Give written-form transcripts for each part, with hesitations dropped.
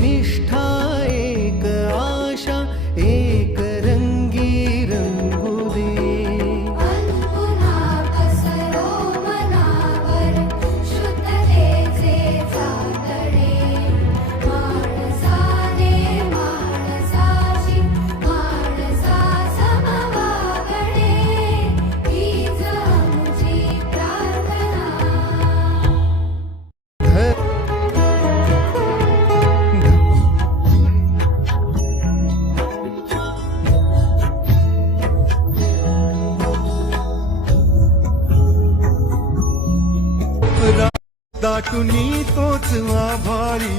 निष्ठा एक आशा एक रंगी रंगू दे. पुन्हा पसरो मनावर शुद्धतेचे चांदणे. माणसाने माणसाची माणसा समवागणे. हीच आमची प्रार्थना. दाटुनी तोच आभाळी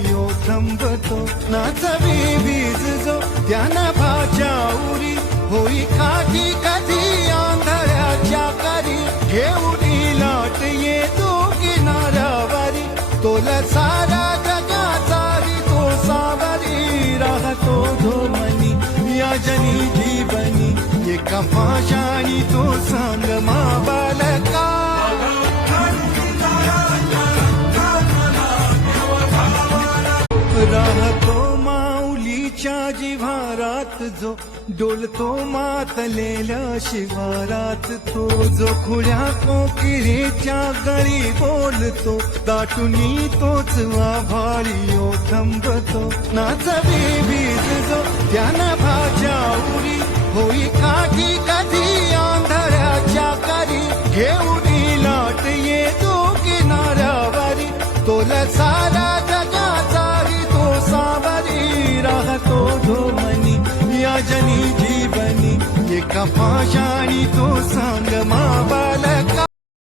थंबतो नाचवी वीज जो त्यांना भाच्या उरी होई खाती कधी आंधळ्याच्या करी. घेऊनी लाट येतो किनाऱ्यावारी तोला सारा जगाचारी तो सावरी. राहतो धोमनी या जनी जीवनी एका पाशाणी तो सांग मा बालका. राहतो माऊलीच्या जिव्हारात जो डोलतो मातलेल्या शिवारात. तो जो खुल्या कोकिळेच्या गळी बोलतो दाटुनी तोच आभाळी थंबतो नाचवी वीज जो त्यांना भाच्या उरी होई काठी कधी आंधळ्याच्या करी. घेऊनी लाट येतो किनाऱ्यावारी तोला सारा जगाचारी तो सावरी. राहतो धोमनी या जनी जीवनी एका पाशाणी तो सांग मा बाल